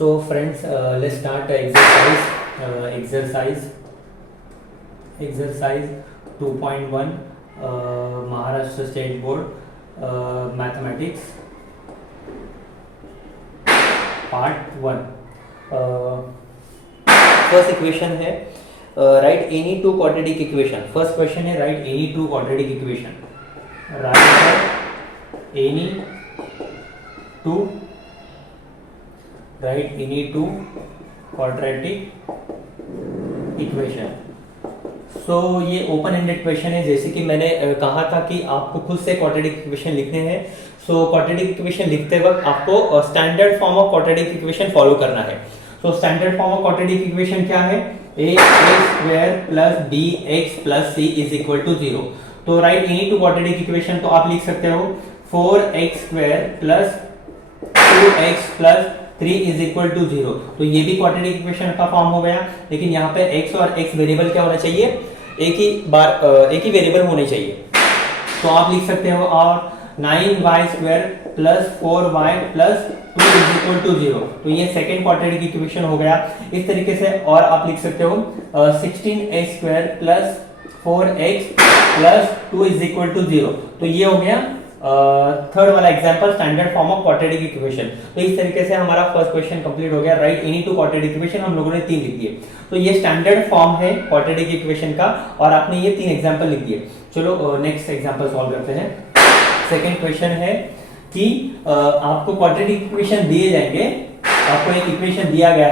So friends, let's start exercise 2.1 Maharashtra State Board Mathematics Part 1. First equation है write any two quadratic equation. First question है write any two quadratic equation. Write any two quadratic equation. So ये open ended question है. जैसे कि मैंने कहा था कि आपको खुद से क्वाड्रेटिक इक्वेशन लिखने हैं. सो क्वाड्रेटिक इक्वेशन लिखते वक्त आपको standard form of quadratic equation follow करना है. So standard form of quadratic equation क्या है? ax² plus bx plus c is equal to 0. तो write any two quadratic equation तो आप लिख सकते हो 4x² plus 2x plus 3 is equal to 0. तो ये भी क्वाड्रेटिक इक्वेशन का फॉर्म हो गया. लेकिन यहाँ पे x और x वेरिएबल क्या होना चाहिए? एक ही वेरिएबल होने चाहिए. तो आप लिख सकते हो और 9y² plus 4y plus 2 is equal to 0. तो ये सेकेंड क्वाड्रेटिक इक्वेशन हो गया. इस तरीके से और आप लिख सकते हो 16x² plus 4x plus 2 is equal to 0. तो ये हो गया थर्ड वाला example standard form of quadratic equation. तो इस तरीके से हमारा फर्स्ट क्वेश्चन कंप्लीट हो गया. Right any two quadratic equation हम लोगों ने 3 लिख दिए. तो ये स्टैंडर्ड फॉर्म है क्वाड्रेटिक इक्वेशन का और आपने ये 3 एग्जांपल लिख दिए. चलो नेक्स्ट एग्जांपल सॉल्व करते हैं. सेकंड क्वेश्चन है कि आपको क्वाड्रेटिक इक्वेशन दिए जाएंगे. आपको एक इक्वेशन दिया गया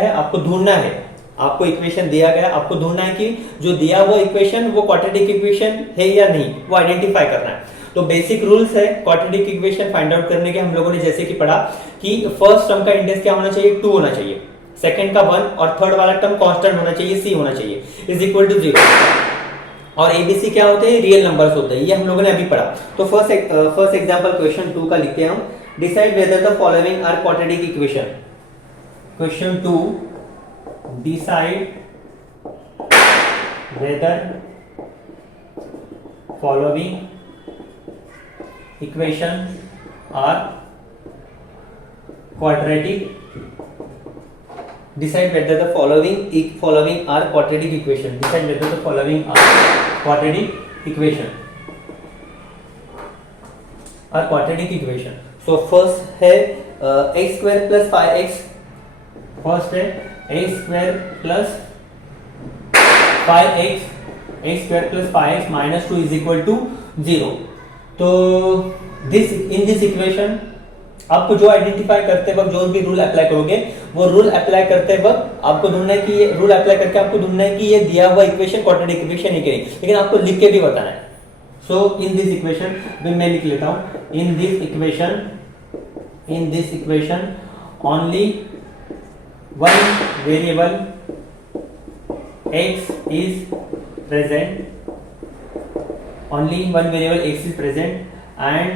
है आपको ढूंढना है. आपको इक्वेशन दिया गया, आपको ढूंढना है कि जो दिया हुआ इक्वेशन वो क्वाड्रेटिक इक्वेशन है या नहीं, वो आइडेंटिफाई करना है. तो बेसिक रूल्स है क्वाड्रेटिक इक्वेशन फाइंड आउट करने के. हम लोगों ने जैसे कि पढ़ा कि फर्स्ट टर्म का इंडेक्स क्या होना चाहिए? 2 होना चाहिए, सेकंड का 1 और थर्ड वाला टर्म कांस्टेंट होना चाहिए, c होना चाहिए, इज इक्वल टू 0. और एबीसी क्या होते हैं? रियल नंबर्स होते हैं. ये हम लोगों ने अभी पढ़ा. तो फर्स्ट एग्जांपल क्वेश्चन 2 का लिखते हैं हम. Decide whether the following are quadratic equation. Question 2, decide whether following equation are quadratic. Decide whether the following are quadratic equation. Decide whether the following are quadratic equation. So first है x² plus 5x. First है a² plus 5x a² plus 5x minus 2 is equal to 0. तो in this equation आपको जो identify करते वक्त जो भी rule apply करोगे वो रूल अप्लाई करते वक्त आपको ढूंढना है कि ये रूल अप्लाई करके आपको ढूंढना है कि ये दिया हुआ इक्वेशन क्वाड्रेटिक इक्वेशन है कि नहीं. लेकिन आपको लिख के भी बताना है. सो इन दिस इक्वेशन मैं लिख लेता हूं. इन this equation only one variable x is present. Only one variable x is present and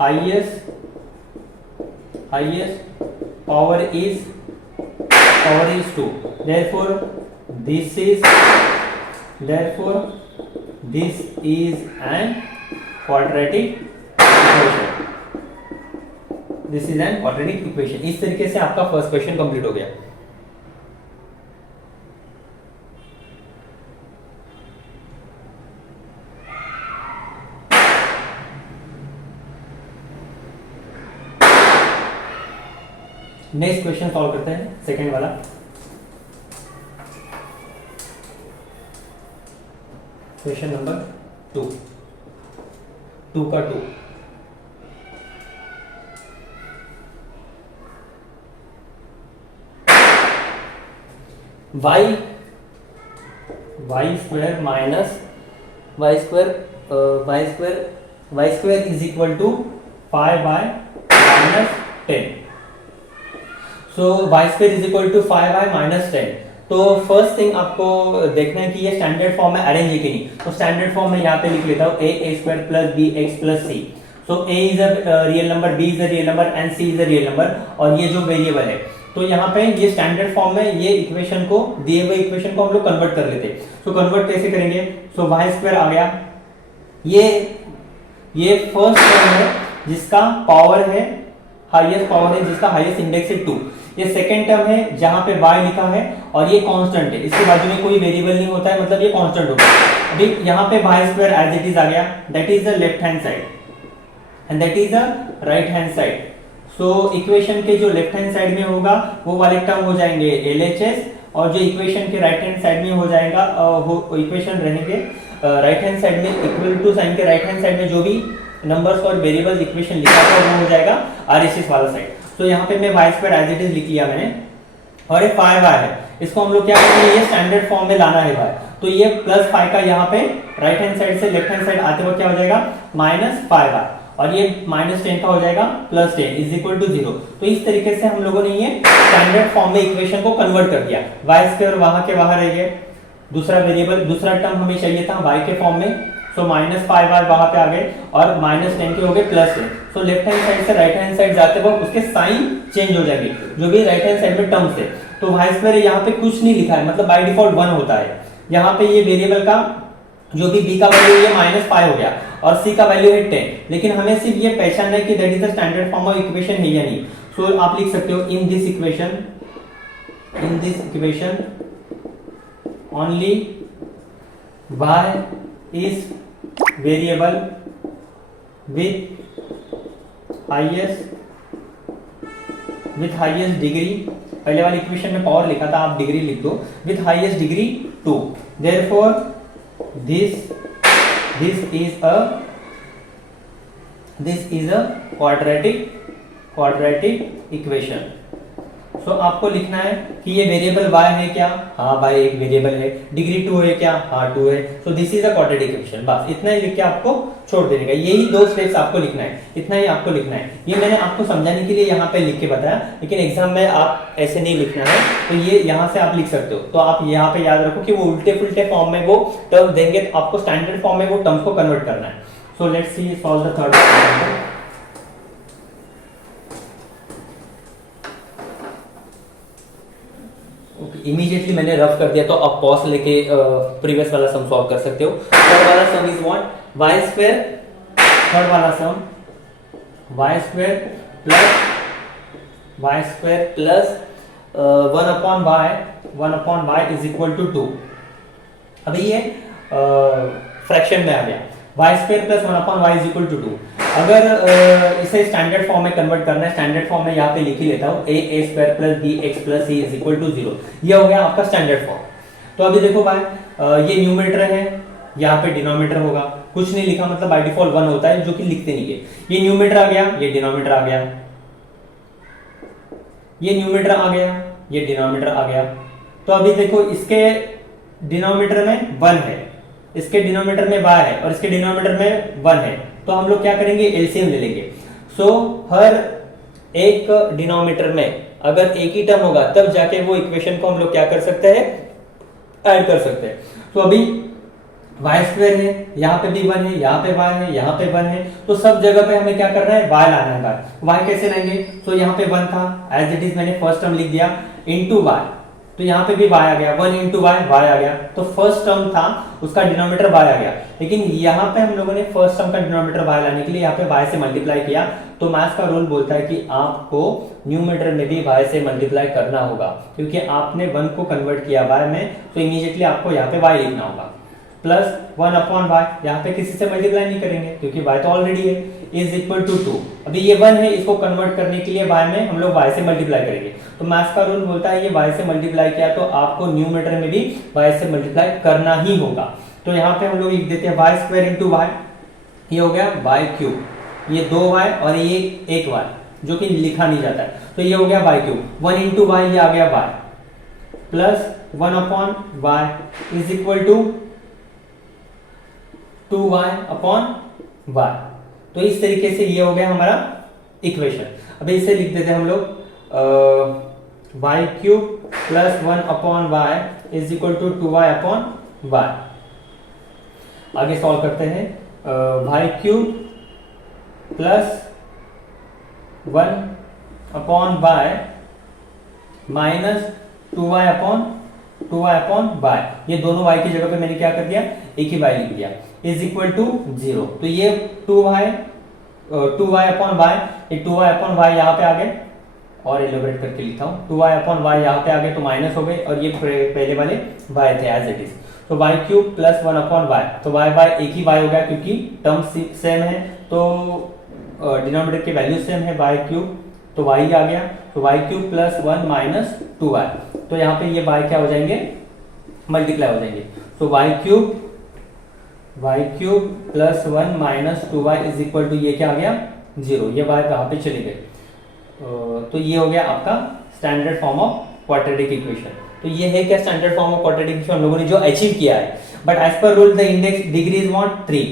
highest power is 2. Therefore this is an quadratic equation. This is an quadratic equation. इस तरीके से आपका first question complete हो गया. Next question solve करते हैं, second वाला. Question number 2 का 2. y² minus y² is equal to 5y minus 10. So y² is equal to 5y minus 10. तो फर्स्ट थिंग आपको देखना है कि ये स्टैंडर्ड फॉर्म में अरेंज है कि नहीं. तो स्टैंडर्ड फॉर्म में यहाँ पे लिख लेता हूँ a² plus bx plus c. So a is a real number, b is a real number and c is a real number. और ये जो वेरिएबल है तो यहाँ पे ये स्टैंडर्ड फॉर्म में ये इक्वेशन को दिए हुए इक्वेशन को हम लोग कन्वर्ट कर लेते हैं। तो कन्वर्ट कैसे करेंगे? सो वाई स्क्वायर आ गया, ये फर्स्ट टर्म है जिसका पावर है हाईएस्ट पावर है जिसका हाईएस्ट इंडेक्स है 2। ये सेकंड टर्म है जहां पे y लिखा है और ये कांस्टेंट है, इसके बाजू में कोई वेरिएबल नहीं होता है, मतलब ये कांस्टेंट होता है। अभी यहाँ पे y square as it is आ गया, that is the left hand side and that is the right hand side. So equation के जो लेफ्ट हैंड साइड में होगा वो वाले टर्म हो जाएंगे LHS, और जो इक्वेशन के राइट हैंड साइड में हो जाएगा वो इक्वेशन रहेंगे राइट हैंड साइड में इक्वल टू साइन के राइट हैंड साइड में जो भी नंबर्स और वेरिएबल्स इक्वेशन लिखा था वो हो जाएगा RHS वाला साइड। तो यहाँ पे मैं y square as it is लिख लिया मैंने, और ये 5y है, इसको हम लोग क्या करेंगे, ये स्टैंडर्ड फॉर्म में लाना है y। तो ये प्लस 5 का यहाँ पे राइट हैंड साइड से लेफ्ट हैंड साइड आते वक्त क्या हो जाएगा, -5y, और ये -10 का हो जाएगा +10 इज इक्वल टू 0। तो इस तरीके से हम लोगों ने ये स्टैंडर्ड फॉर्म में इक्वेशन को कन्वर्ट कर दिया। y स्क्वायर वहां के बाहर रह गए, दूसरा वेरिएबल दूसरा टर्म हमें चाहिए था y के फॉर्म में, सो -5y वहां पे आ गए और -10 के हो गए +10। सो लेफ्ट हैंड साइड से राइट हैंड साइड जाते वक्त उसके साइन चेंज हो जाएंगे, जो भी राइट हैंड साइड में टर्म्स है। तो y स्क्वायर यहाँ पे कुछ नहीं लिखा है, मतलब बाय डिफॉल्ट 1 होता है। यहाँ पे ये वेरिएबल का जो भी b का वैल्यू ये -5 हो गया और c का वैल्यू है 10, लेकिन हमें सिर्फ ये पहचानना है कि that is the standard form of equation है या नहीं। सो आप लिख सकते हो इन this equation only y is variable with highest degree, पहले वाले इक्वेशन में पावर लिखा था, आप डिग्री लिख दो, with highest degree 2, therefore this is a quadratic equation। सो आपको लिखना है कि ये वेरिएबल y है क्या, हाँ भाई एक वेरिएबल है, डिग्री 2 है क्या, हाँ 2 है। So this is a quadratic equation. बस इतना ही लिख के आपको छोड़ देने का, यही 2 स्टेप्स आपको लिखना है, इतना ही आपको लिखना है। ये मैंने आपको समझाने के लिए यहाँ पे लिख के बताया, लेकिन एग्जाम में आप ऐसे नहीं लिखना है, तो ये यहाँ से आप लिख सकते हो। तो आप यहाँ पे याद रखो कि वो उल्टे पुल्टे फॉर्म में वो टर्म देंगे, तो आपको स्टैंडर्ड फॉर्म में वो टर्म्स को कन्वर्ट करना है। So let's see solve the third question. Immediately मैंने रफ कर दिया, तो आप पॉज लेके प्रीवियस वाला सम सॉल्व कर सकते हो। थर्ड वाला sum is what, y square, third वाला sum y square plus 1 upon y is equal to 2। अभी ये फ्रैक्शन में आ गया, y square plus 1 upon y is equal to 2। अगर इसे स्टैंडर्ड फॉर्म में कन्वर्ट करना है, स्टैंडर्ड फॉर्म में यहाँ पे लिख ही लेता हूँ, a square plus bx plus c is equal to 0। ये हो गया आपका स्टैंडर्ड फॉर्म। तो अभी देखो भाई, ये न्यूमरेटर है, यहाँ पे डिनोमिनेटर होगा, कुछ नहीं लिखा, मतलब बाय डिफॉल्ट 1 होता है, जो कि लिखते नहीं है। ये न्यूमरेटर आ गया, ये डिनोमिनेटर आ गया, ये न्यूमरेटर आ गया, ये डिनोमिनेटर आ गया। तो अभी देखो इसके डिनोमिनेटर में 1 है, इसके डिनोमिनेटर में y है और इसके डिनोमिनेटर में 1 है, तो हम लोग क्या करेंगे, एलसीएम ले लेंगे। सो हर एक डिनोमिनेटर में अगर एक ही टर्म होगा तब जाके वो इक्वेशन को हम लोग क्या कर सकते हैं, ऐड कर सकते हैं। तो अभी y स्क्वायर है, यहाँ पे भी 1 है, यहाँ पे y है, यहाँ पे 1 है, तो सब जगह पे हमें क्या करना है, y लाना है। y कैसे लाएंगे, तो यहाँ पे 1 था, एज इट इज मैंने फर्स्ट टर्म लिख दिया, इनटू y, तो यहाँ पे भी y आ गया, 1 इंटू y आ गया, तो फर्स्ट टर्म था उसका डिनोमिनेटर y आ गया। लेकिन यहाँ पे हम लोगों ने फर्स्ट टर्म का डिनोमिनेटर y लाने के लिए यहाँ पे y से मल्टीप्लाई किया, तो मैथ्स का रूल बोलता है कि आपको न्यूमरेटर में भी y से मल्टीप्लाई करना होगा, क्योंकि आपने 1 को कन्वर्ट किया y में, तो इमीडिएटली आपको यहाँ पे y लिखना होगा। प्लस 1 अपॉन y, यहाँ पे किसी से मल्टीप्लाई नहीं करेंगे क्योंकि y तो ऑलरेडी है, इज इक्वल टू 2। अभी ये 1 है, इसको कन्वर्ट करने के लिए y में हम लोग y से मल्टीप्लाई करेंगे। तो मैथ्स का रूल बोलता है ये y से मल्टीप्लाई किया तो आपको न्यूमरेटर में भी y से मल्टीप्लाई करना ही होगा। तो यहाँ पे हम लोग लिख देते हैं y स्क्वायर इंटू y, ये हो गया y क्यूब, ये 2y और ये 1y जो कि लिखा नहीं जाता है, तो ये हो गया y क्यूब, 1 इंटू y ये आ गया y, plus 1 upon y is equal to 2y upon y। तो इस तरीके से ये हो गया हमारा इक्वेशन। अभी इसे लिख देते हैं हम लोग, y cube plus 1 upon y is equal to 2y upon y। आगे सॉल्व करते हैं, y cube plus 1 upon y minus 2y upon y, ये दोनों y की जगह पे मैंने क्या कर दिया, एक ही y लिख दिया, इज इक्वल टू 0। तो ये 2y 2y अपॉन वाई, ये 2y अपॉन वाई यहाँ पे आ गए, और एलिब्रेट करके लिखता हूँ 2y अपॉन वाई यहाँ पे आ गए तो माइनस हो गए, और ये पहले वाले y थे एज इट इज, तो y cube plus 1 upon y, तो y बाय एक ही y हो गया क्योंकि टर्म सेम है, तो डिनोमिनेटर की वैल्यू सेम है, y क्यूब तो y आ गया, तो y cube plus 1 minus 2y, तो यहाँ पे ये y क्या हो जाएंगे, मल्टीप्लाई हो जाएंगे, तो y cube plus 1 minus 2y is equal to ये क्या आ गया 0, ये y कहाँ पे चले गए, तो ये हो गया आपका standard form of quadratic equation. तो ये है क्या standard form of quadratic equation हम लोगों ने जो अचीव किया है, but as per rule the index degree is not 3,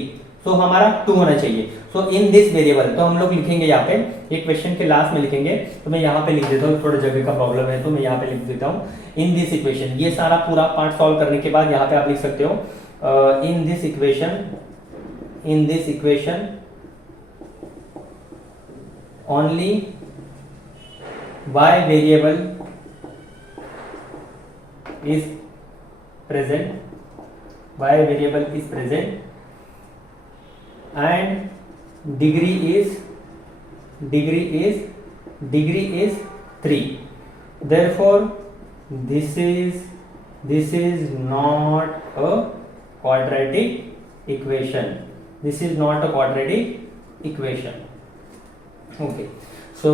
तो हमारा 2 होना चाहिए। सो इन दिस वेरिएबल, तो हम लोग लिखेंगे यहाँ पे एक क्वेश्चन के लास्ट में लिखेंगे, तो मैं यहाँ पे लिख देता हूँ, थोड़ा जगह का प्रॉब्लम है तो मैं यहाँ पे लिख देता हूँ इन दिस इक्वेशन, ये सारा पूरा पार्ट सॉल्व करने के बाद यहाँ पे आप लिख सकते हो इन this equation only y variable is present, y variable is present and degree is 3, therefore this is not a quadratic equation, this is not a quadratic equation। Okay, so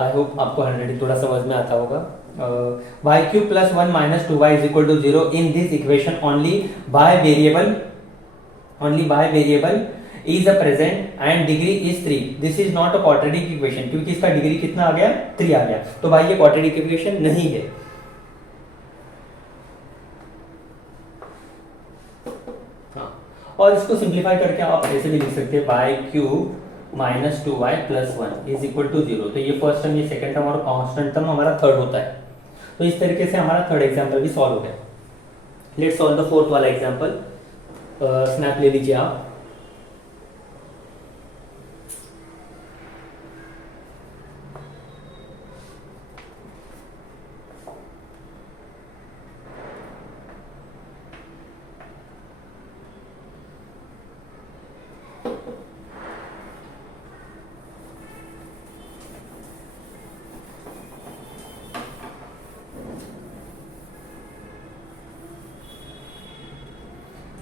I hope आपको already थोड़ा समझ में आता होगा। y cube plus 1 minus 2y is equal to 0 in this equation only y variable is a present and degree is 3, this is not a quadratic equation, क्योंकि इसका degree कितना आ गया 3 आ गया, तो भाई ये क्वाड्रेटिक इक्वेशन नहीं है। हाँ, और इसको सिंप्लीफाई करके आप ऐसे भी लिख सकते हैं y cube minus 2y plus 1 is equal to 0, तो ये फर्स्ट टर्म, ये सेकंड टर्म और कांस्टेंट टर्म हमारा थर्ड होता है। तो इस तरीके से हमारा थर्ड एग्जांपल भी सॉल्व हो गया। लेट्स सॉल्व द फोर्थ वाला एग्जांपल, स्नैप ले लीजिए आप।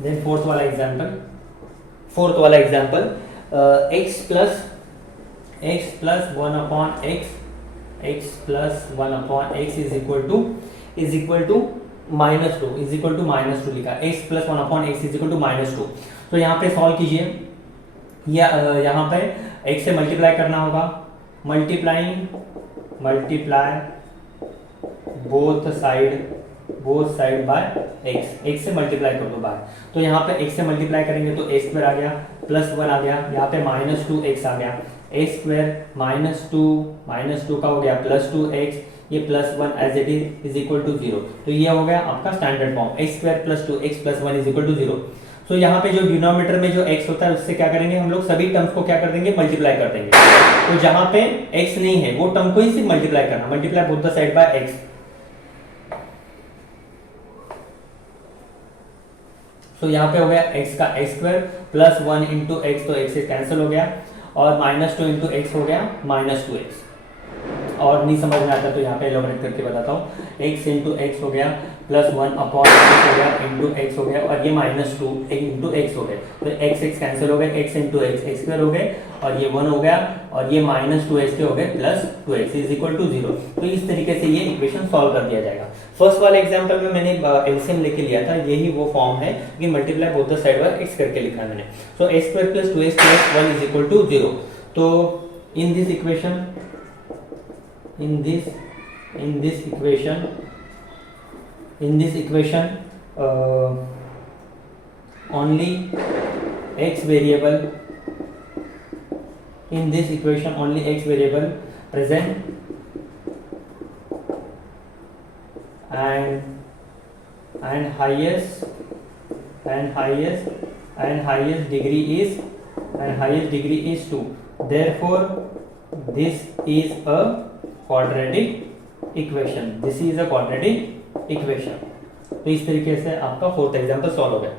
देन फोर्थ वाला example x plus 1 upon x is equal to minus 2 लिखा, x plus 1 upon x is equal to minus 2। तो यहाँ पे सॉल्व कीजिए, यहाँ पे x से मल्टीप्लाई करना होगा, multiply both side by x से मल्टीप्लाई कर दो बाय, तो यहाँ पे x से मल्टीप्लाई करेंगे तो a स्क्वायर आ गया प्लस 1 आ गया, यहाँ पे माइनस 2x आ गया, a स्क्वायर माइनस टू का हो गया प्लस 2x, ये plus 1 as it is equal to 0, तो ये हो गया आपका standard form x square plus 2x plus 1 is equal to 0। तो यहाँ पे जो डिनोमिनेटर में जो x होता है उससे क्या करेंगे हम लोग, सभी टर्म्स को क्या कर देंगे, मल्टीप्लाई कर देंगे, तो जहाँ पे x नहीं है वो टर्म को ही सिर्फ मल्टीप्लाई करना, multiply both the side by x। तो यहाँ पे हो गया x का x square plus 1 into x, तो x से कैंसिल हो गया, और माइनस 2 इंटू एक्स हो गया माइनस 2x, और नहीं समझ में आता तो यहाँ पे एलोबरेट करके बताता हूँ, x इंटू एक्स हो गया प्लस 1 अपॉन एक्स हो गया इंटू एक्स हो गया, और ये माइनस 2 इंटू एक्स हो गए, तो x कैंसिल हो गए, x इंटू एक्स स्क्वायर हो गए, और ये 1 हो गया, और ये माइनस 2x के हो गए plus 2x is equal to 0। तो इस तरीके से ये इक्वेशन सॉल्व कर दिया जाएगा। फर्स्ट वाले एग्जांपल में मैंने एलसीएम लेके लिया था, यही वो फॉर्म है कि multiply both the side by x करके लिखा है मैंने। So x square plus 2x plus 1 is equal to 0। तो in this equation only x variable present and highest degree is 2, therefore this is a quadratic equation. तो इस तरीके से आपका फोर्थ एग्जांपल सॉल्व हो गया।